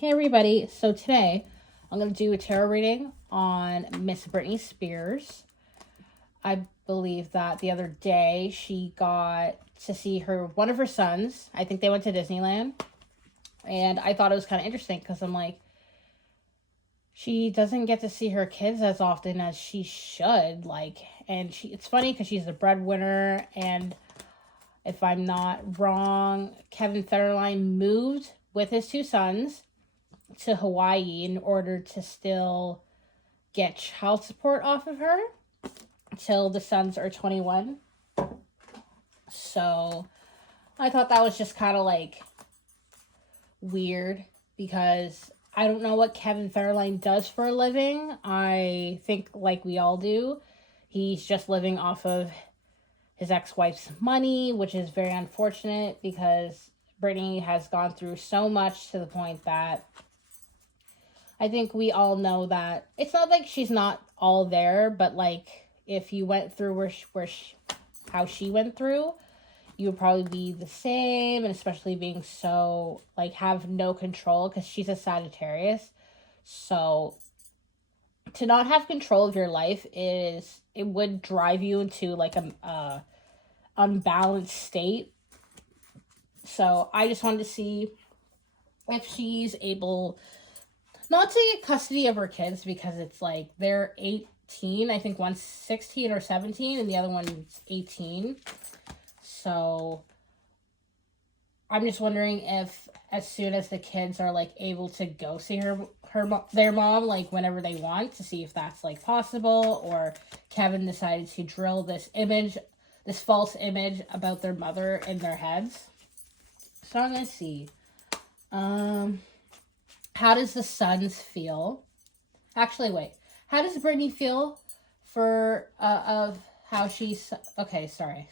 Hey everybody, so today I'm going to do a tarot reading on Miss Britney Spears. I believe that the other day she got to see one of her sons. I think they went to Disneyland. And I thought it was kind of interesting because I'm like, she doesn't get to see her kids as often as she should. It's funny because she's a breadwinner, and if I'm not wrong, Kevin Federline moved with his two sons to Hawaii in order to still get child support off of her till the sons are 21. So I thought that was just kind of like weird because I don't know what Kevin Federline does for a living. I think, like we all do, he's just living off of his ex-wife's money, which is very unfortunate because Britney has gone through so much to the point that I think we all know that it's not like she's not all there, but like if you went through how she went through, you would probably be the same, and especially being so like have no control because she's a Sagittarius. So to not have control of your life it would drive you into like a unbalanced state. So I just wanted to see if she's able not to get custody of her kids because it's like they're 18. I think one's 16 or 17 and the other one's 18. So I'm just wondering if as soon as the kids are like able to go see their mom like whenever they want, to see if that's like possible, or Kevin decided to drill this false image about their mother in their heads. So I'm gonna see. How does the sons feel? Actually, wait. How does Britney feel of how she's... Okay, sorry.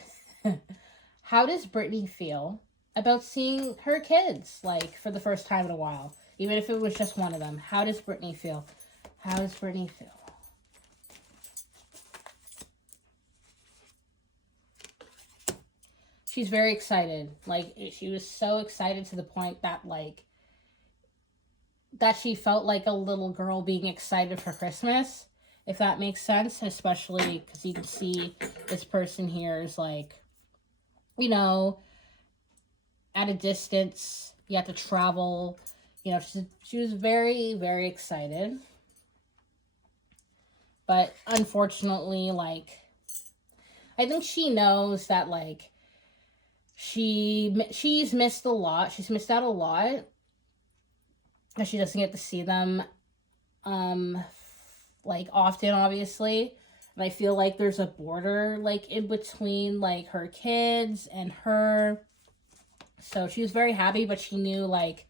How does Britney feel about seeing her kids, like, for the first time in a while? Even if it was just one of them. How does Britney feel? How does Britney feel? She's very excited. Like, she was so excited to the point that, like, that she felt like a little girl being excited for Christmas, if that makes sense, especially because you can see this person here is like, you know, at a distance, you have to travel, she was very, very excited. But unfortunately, like, I think she knows that, like, she's missed a lot. She's missed out a lot. She doesn't get to see them like often, obviously, and I feel like there's a border like in between like her kids and her. So she was very happy, but she knew like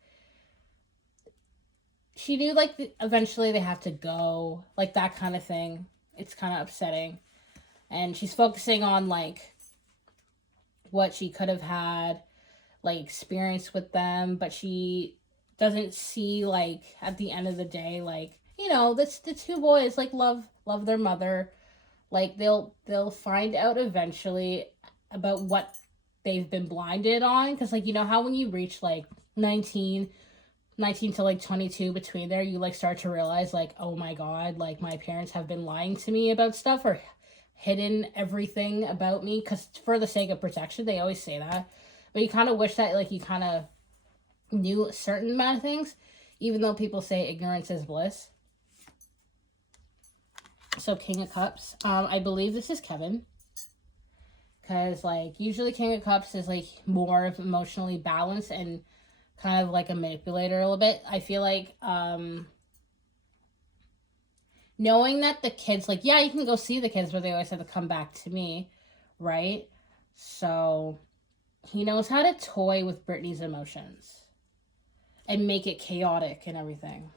eventually they have to go, like that kind of thing. It's kind of upsetting, and she's focusing on like what she could have had like experience with them, but she doesn't see like at the end of the day, like, the two boys like love their mother. Like they'll find out eventually about what they've been blinded on, because like, how when you reach like 19 to like 22, between there you like start to realize like, oh my god, like my parents have been lying to me about stuff or hidden everything about me, because for the sake of protection they always say that. But you kind of wish that like you kind of knew a certain amount of things, even though people say ignorance is bliss. So King of Cups, I believe this is Kevin, because like usually King of Cups is like more of emotionally balanced and kind of like a manipulator a little bit. I feel like knowing that the kids, like, yeah, you can go see the kids, but they always have to come back to me, right? So he knows how to toy with Britney's emotions and make it chaotic and everything,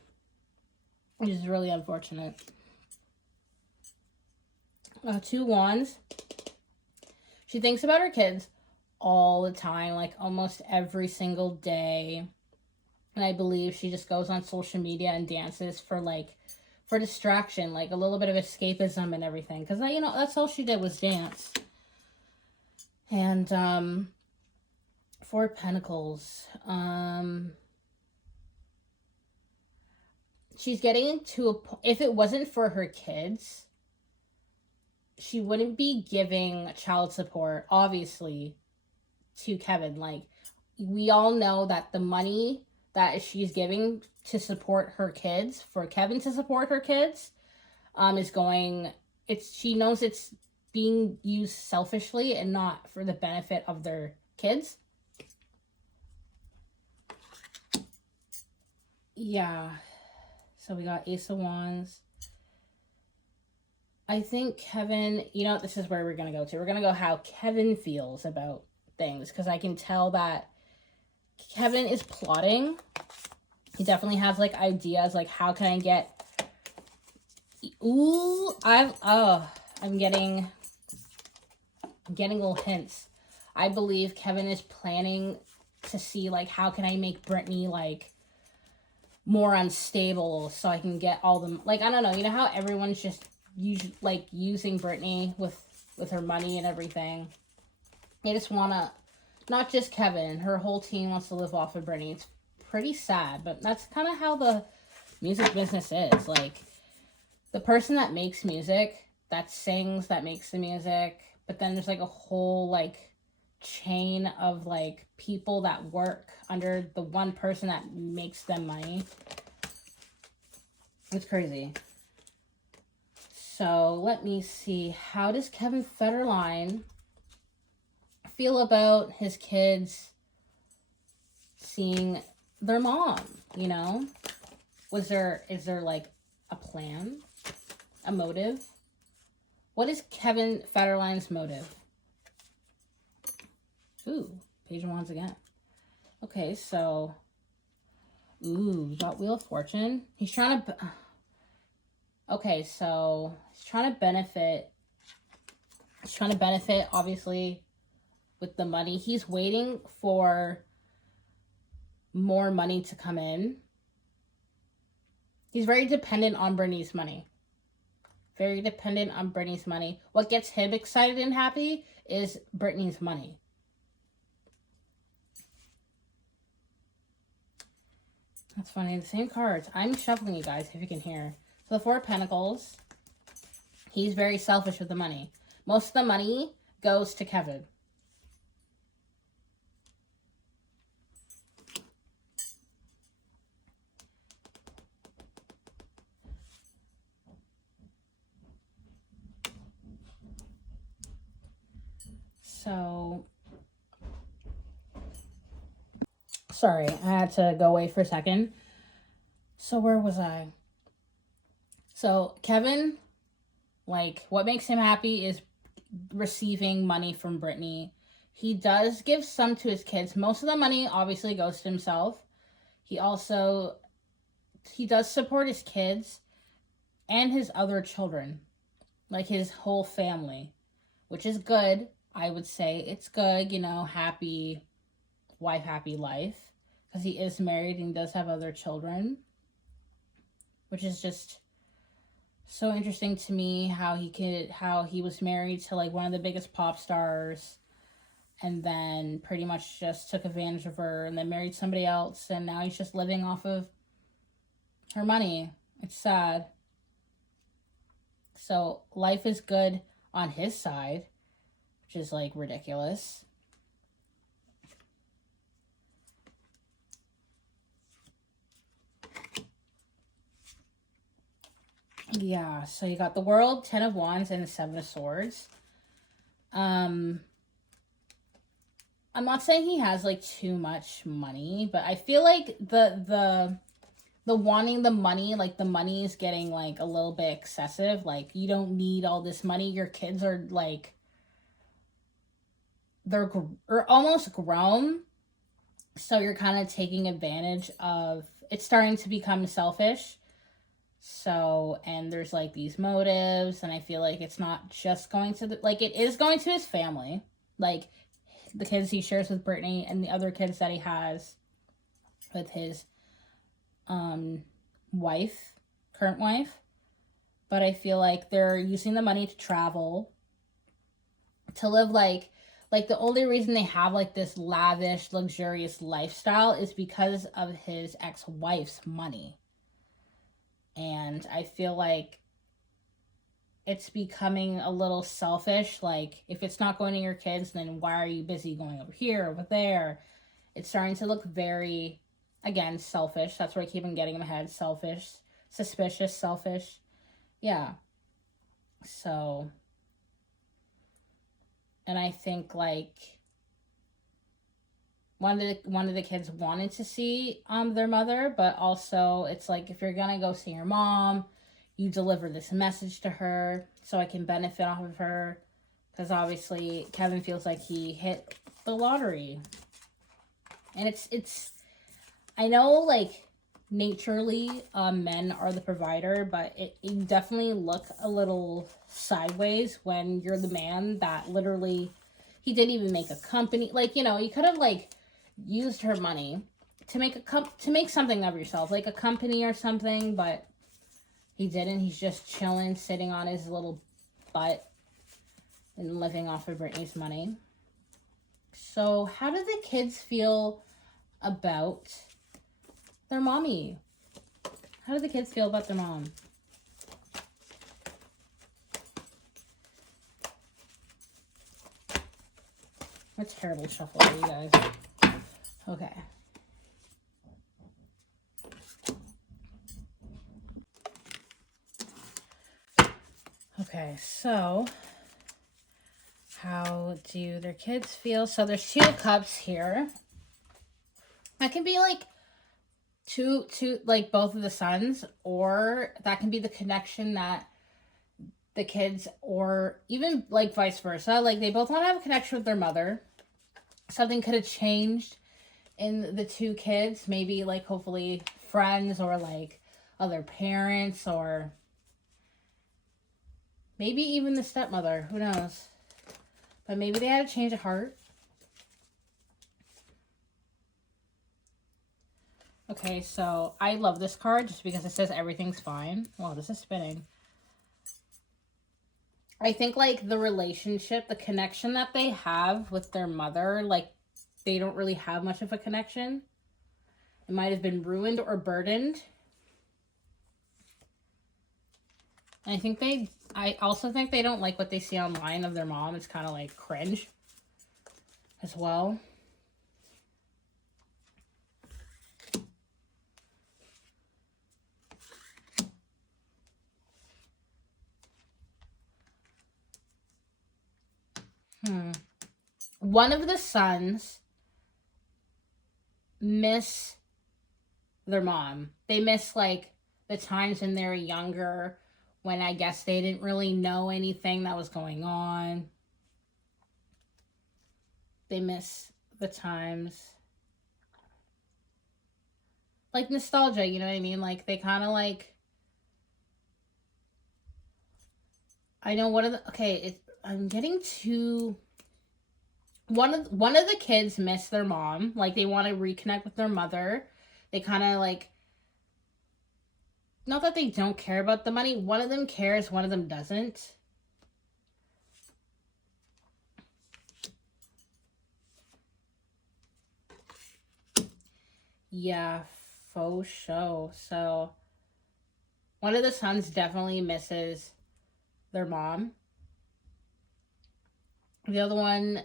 which is really unfortunate. 2 wands. She thinks about her kids all the time, like almost every single day. And I believe she just goes on social media and dances for distraction, like a little bit of escapism and everything. Because, that's all she did was dance. And 4 of Pentacles. she's getting to a point. If it wasn't for her kids, she wouldn't be giving child support, obviously, to Kevin. Like, we all know that the money that she's giving to support her kids, for Kevin to support her kids, is going, she knows it's being used selfishly and not for the benefit of their kids. Yeah. So we got Ace of Wands. I think Kevin, this is where we're going to go to. We're going to go how Kevin feels about things, because I can tell that Kevin is plotting. He definitely has, like, ideas, like, how can I get... Ooh, I'm getting little hints. I believe Kevin is planning to see, like, how can I make Britney, like, more unstable so I can get all them, like, I don't know, you know how everyone's just using Britney with her money and everything. They just want to, not just Kevin, her whole team wants to live off of Britney. It's pretty sad, but that's kind of how the music business is. Like, the person that makes music, that sings, that makes the music, but then there's, like, a whole, like, chain of, like, people that work under the one person that makes them money. It's crazy. So let me see. How does Kevin Federline feel about his kids seeing their mom? Is there like a plan, a motive? What is Kevin Federline's motive? Ooh, Page of Wands again. Okay, so, we got Wheel of Fortune. He's trying to, okay, so he's trying to benefit, obviously, with the money. He's waiting for more money to come in. He's very dependent on Britney's money. What gets him excited and happy is Britney's money. That's funny. The same cards. I'm shuffling, you guys, if you can hear. So the Four of Pentacles. He's very selfish with the money. Most of the money goes to Kevin. So, sorry, I had to go away for a second. So where was I? So Kevin, like, what makes him happy is receiving money from Britney. He does give some to his kids. Most of the money obviously goes to himself. He does support his kids and his other children, like his whole family, which is good. I would say it's good, happy wife, happy life, because he is married and does have other children, which is just so interesting to me, how he was married to, like, one of the biggest pop stars, and then pretty much just took advantage of her, and then married somebody else, and now he's just living off of her money. It's sad. So life is good on his side, which is, like, ridiculous. Yeah, so you got the World, 10 of Wands, and the 7 of Swords. I'm not saying he has, like, too much money, but I feel like the wanting the money, like, the money is getting, like, a little bit excessive. Like, you don't need all this money. Your kids are, like, they're almost grown, so you're kind of taking advantage of, it's starting to become selfish. So, and there's, like, these motives, and I feel like it's not just going to it is going to his family, like the kids he shares with Britney and the other kids that he has with his current wife. But I feel like they're using the money to travel, to live, like the only reason they have, like, this lavish, luxurious lifestyle is because of his ex-wife's money. And I feel like it's becoming a little selfish. Like, if it's not going to your kids, then why are you busy going over here, over there? It's starting to look very, again, selfish. That's what I keep on getting in my head. Selfish, suspicious, selfish. Yeah. So, and I think like one of the kids wanted to see their mother, but also it's like, if you're gonna go see your mom, you deliver this message to her so I can benefit off of her, because obviously Kevin feels like he hit the lottery. And it's I know, like, naturally men are the provider, but it definitely look a little sideways when you're the man that literally, he didn't even make a company. Like, you know, you could have like used her money to make to make something of yourself, like a company or something, but he didn't. He's just chilling, sitting on his little butt and living off of Britney's money. So how do the kids feel about their mommy? How do the kids feel about their mom? That's terrible shuffle, you guys. Okay. Okay, so how do their kids feel? So there's 2 cups here. That can be like two, like both of the sons, or that can be the connection that the kids, or even like vice versa. Like, they both want to have a connection with their mother. Something could have changed in the 2 kids. Maybe like, hopefully friends, or like other parents, or maybe even the stepmother. Who knows? But maybe they had a change of heart. Okay, so I love this card just because it says everything's fine. Wow, this is spinning. I think like the relationship, the connection that they have with their mother, like, they don't really have much of a connection. It might have been ruined or burdened. And I also think they don't like what they see online of their mom. It's kind of like cringe as well. One of the sons miss their mom. They miss like the times when they were younger, when I guess they didn't really know anything that was going on. They miss the times. Like nostalgia, you know what I mean? Like, they kind of like, I know one of the, okay, I'm getting to, one of the kids miss their mom. Like, they want to reconnect with their mother. They kind of like, not that they don't care about the money. One of them cares, one of them doesn't. Yeah, faux show. So one of the sons definitely misses their mom. The other one,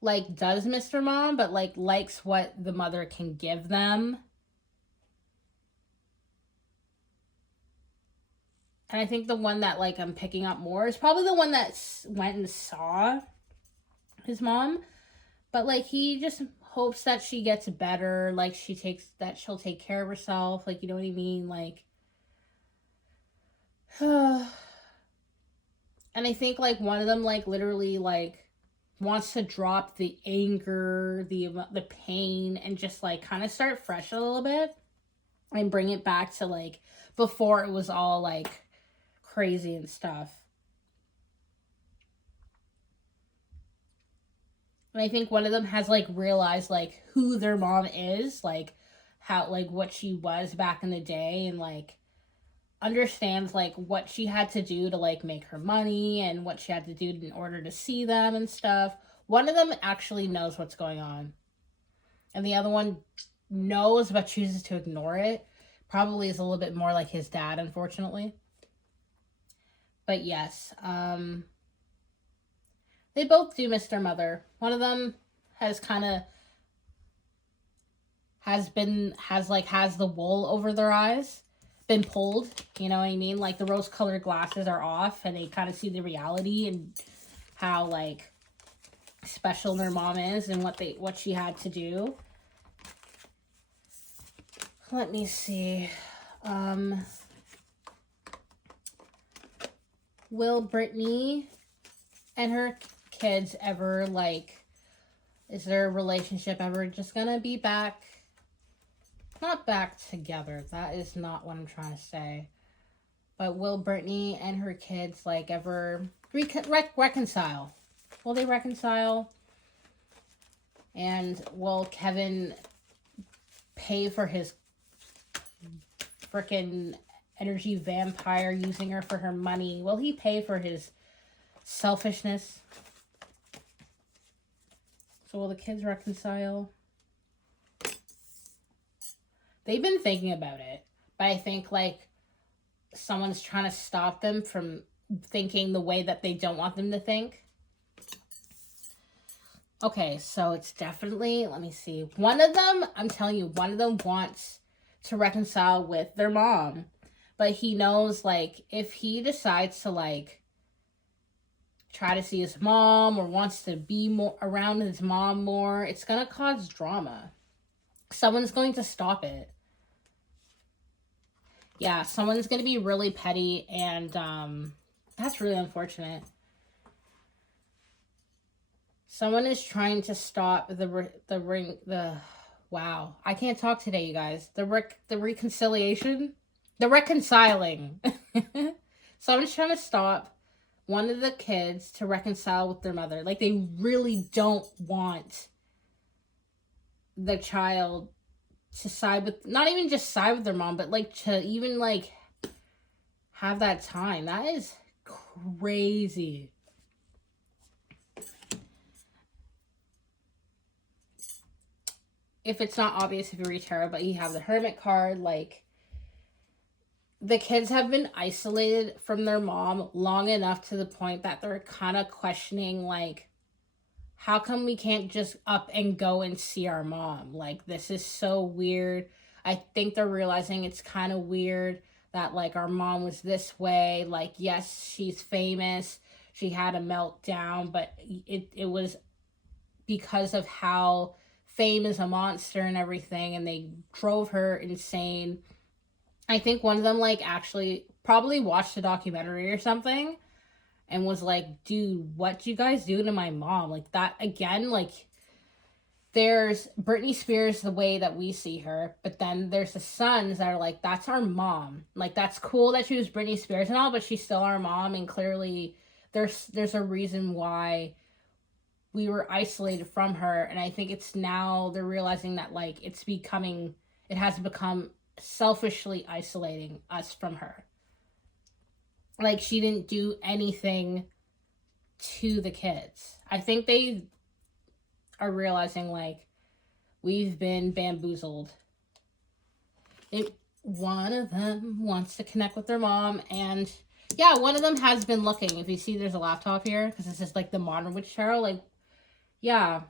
like, does miss their mom, but like likes what the mother can give them. And I think the one that like I'm picking up more is probably the one that went and saw his mom, but like, he just hopes that she gets better, like she'll take care of herself, like, you know what I mean, like. And I think like one of them like literally like wants to drop the anger, the pain, and just like kind of start fresh a little bit and bring it back to like before it was all like crazy and stuff. And I think one of them has like realized like who their mom is, like how, like what she was back in the day, and like understands like what she had to do to like make her money and what she had to do in order to see them and stuff. One of them actually knows what's going on, and the other one knows but chooses to ignore it, probably is a little bit more like his dad, unfortunately. But yes, they both do miss their mother. One of them has kind of has the wool over their eyes been pulled, you know what I mean? Like the rose colored glasses are off and they kind of see the reality and how like special their mom is and what she had to do. Let me see. Will Britney and her kids ever, like, is their relationship ever just gonna be back? Not back together. That is not what I'm trying to say. But will Britney and her kids, like, ever reconcile? Will they reconcile? And will Kevin pay for his freaking energy vampire using her for her money? Will he pay for his selfishness? So will the kids reconcile? They've been thinking about it, but I think like someone's trying to stop them from thinking the way that they don't want them to think. Okay, so it's definitely, let me see. One of them, I'm telling you, one of them wants to reconcile with their mom. But he knows, like, if he decides to, like, try to see his mom or wants to be more around his mom more, it's going to cause drama. Someone's going to stop it. Yeah, someone's going to be really petty, and that's really unfortunate. Someone is trying to stop wow, I can't talk today, you guys. The reconciliation, the reconciling. Someone's trying to stop one of the kids to reconcile with their mother. Like, they really don't want the child to side with, not even just side with their mom, but like to even like have that time. That is crazy. If it's not obvious if you read tarot, but you have the Hermit card, like the kids have been isolated from their mom long enough to the point that they're kind of questioning, like, how come we can't just up and go and see our mom? Like, this is so weird. I think they're realizing it's kind of weird that, like, our mom was this way. Like, yes, she's famous. She had a meltdown, but it was because of how fame is a monster and everything, and they drove her insane. I think one of them, like, actually probably watched a documentary or something and was like, dude, what you guys do to my mom? Like, that, again, like, there's Britney Spears the way that we see her, but then there's the sons that are like, that's our mom. Like, that's cool that she was Britney Spears and all, but she's still our mom, and clearly there's a reason why we were isolated from her, and I think it's now they're realizing that, like, it has become selfishly isolating us from her. Like, she didn't do anything to the kids. I think they are realizing, like, we've been bamboozled. One of them wants to connect with their mom, and yeah, one of them has been looking. If you see, there's a laptop here, because this is, like, the modern witch tarot. Like, yeah.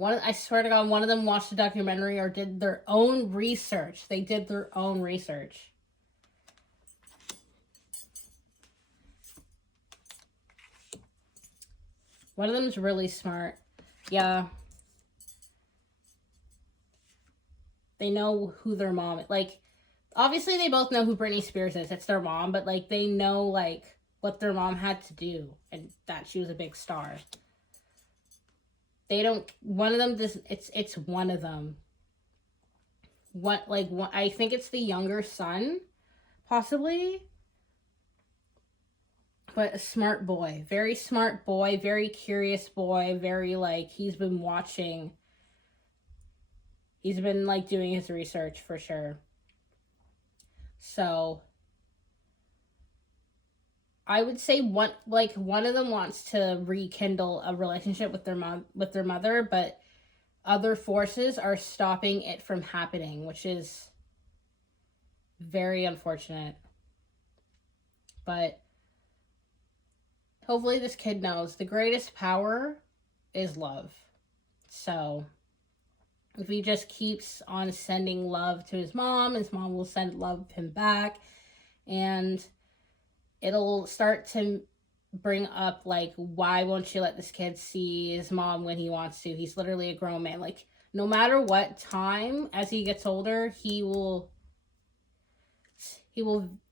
I swear to God, one of them watched a documentary or did their own research. They did their own research. One of them is really smart. Yeah. They know who their mom is. Like, obviously they both know who Britney Spears is. It's their mom, but, like, they know, like, what their mom had to do and that she was a big star. They don't, one of them does, it's one of them. I think it's the younger son, possibly. But a smart boy, very curious boy, very, like, he's been watching. He's been, like, doing his research for sure. So I would say one of them wants to rekindle a relationship with their mother, but other forces are stopping it from happening, which is Very unfortunate. But hopefully this kid knows the greatest power is love. So if he just keeps on sending love to his mom will send love him back. And it'll start to bring up, like, why won't you let this kid see his mom when he wants to? He's literally a grown man. Like, no matter what time, as he gets older, he will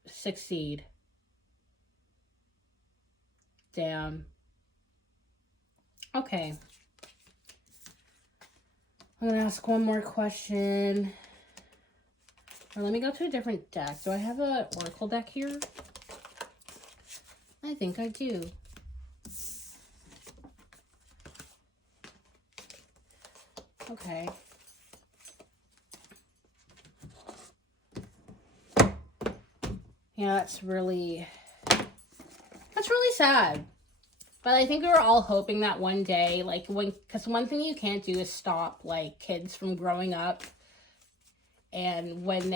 succeed. Damn. Okay. I'm gonna ask one more question. Or let me go to a different deck. Do I have an oracle deck here? I think I do. Okay. Yeah, that's really sad. But I think we were all hoping that one day, like, because one thing you can't do is stop, like, kids from growing up. And when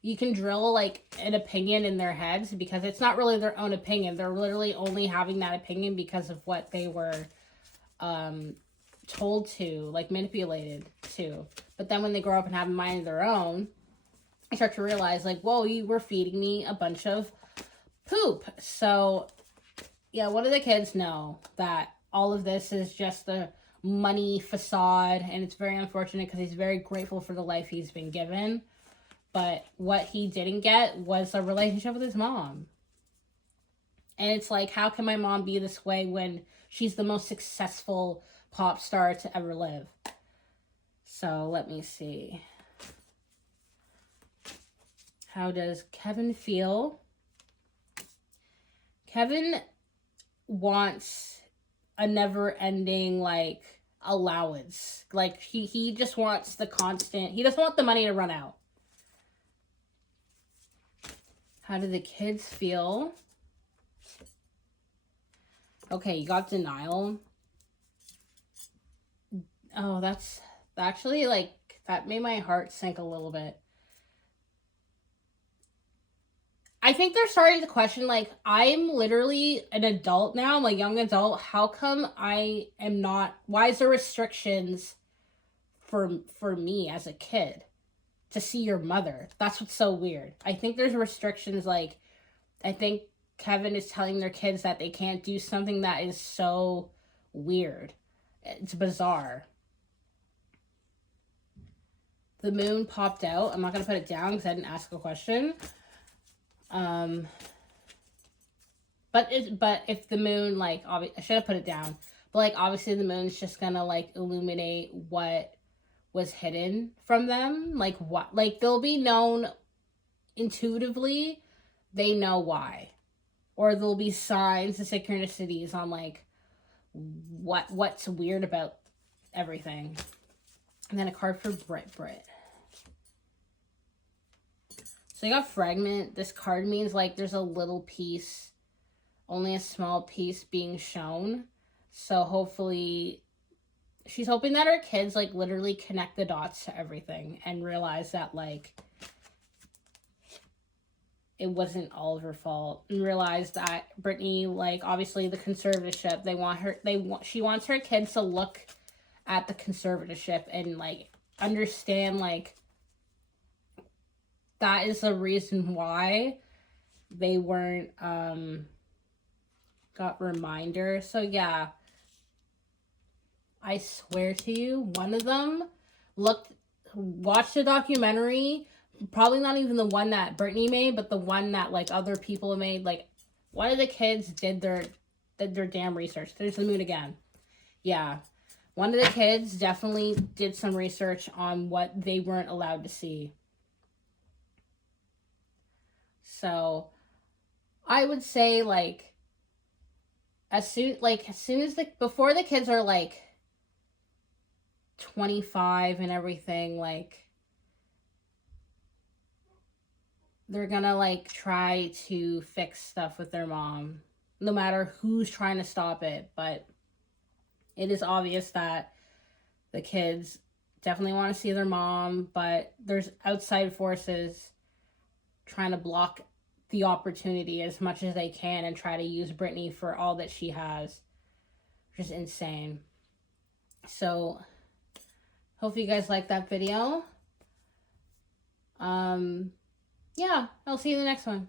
you can drill, like, an opinion in their heads, because it's not really their own opinion. They're literally only having that opinion because of what they were told to, like, manipulated to. But then when they grow up and have a mind of their own, I start to realize, like, whoa, you were feeding me a bunch of poop. So, yeah, what do the kids know? That all of this is just a money facade, and it's very unfortunate because he's very grateful for the life he's been given. But what he didn't get was a relationship with his mom. And it's like, how can my mom be this way when she's the most successful pop star to ever live? So let me see. How does Kevin feel? Kevin wants a never-ending, like, allowance. Like, he just wants the constant... He doesn't want the money to run out. How do the kids feel? Okay, you got denial. Oh, that's actually, like, that made my heart sink a little bit. I think they're starting to question, like, I'm literally an adult now. I'm a young adult. How come I am not... Why is there restrictions for me as a kid to see your mother? That's what's so weird. I think there's restrictions, like, I think Kevin is telling their kids that they can't do something that is so weird. It's bizarre. The moon popped out. I'm not going to put it down because I didn't ask a question. But if the moon, like, I should have put it down, but, like, obviously the moon's just gonna, like, illuminate what was hidden from them, like, what, like, they'll be known intuitively, they know why, or there'll be signs and synchronicities on, like, what's weird about everything. And then a card for Brit. So you got fragment. This card means, like, there's a little piece, only a small piece being shown. So hopefully, she's hoping that her kids, like, literally connect the dots to everything and realize that, like, it wasn't all of her fault. And realize that Britney, like, obviously the conservatorship, she wants her kids to look at the conservatorship and, like, understand, like, that is the reason why they weren't, got reminders. So, yeah. I swear to you, one of them watched the documentary, probably not even the one that Britney made, but the one that, like, other people made. Like, one of the kids did their damn research. There's the moon again. Yeah. One of the kids definitely did some research on what they weren't allowed to see. So, I would say, like, before the kids are, like, 25 and everything, like, they're gonna, like, try to fix stuff with their mom, no matter who's trying to stop it. But it is obvious that the kids definitely want to see their mom, but there's outside forces trying to block the opportunity as much as they can and try to use Britney for all that she has. Just insane. So, hope you guys like that video. Yeah, I'll see you in the next one.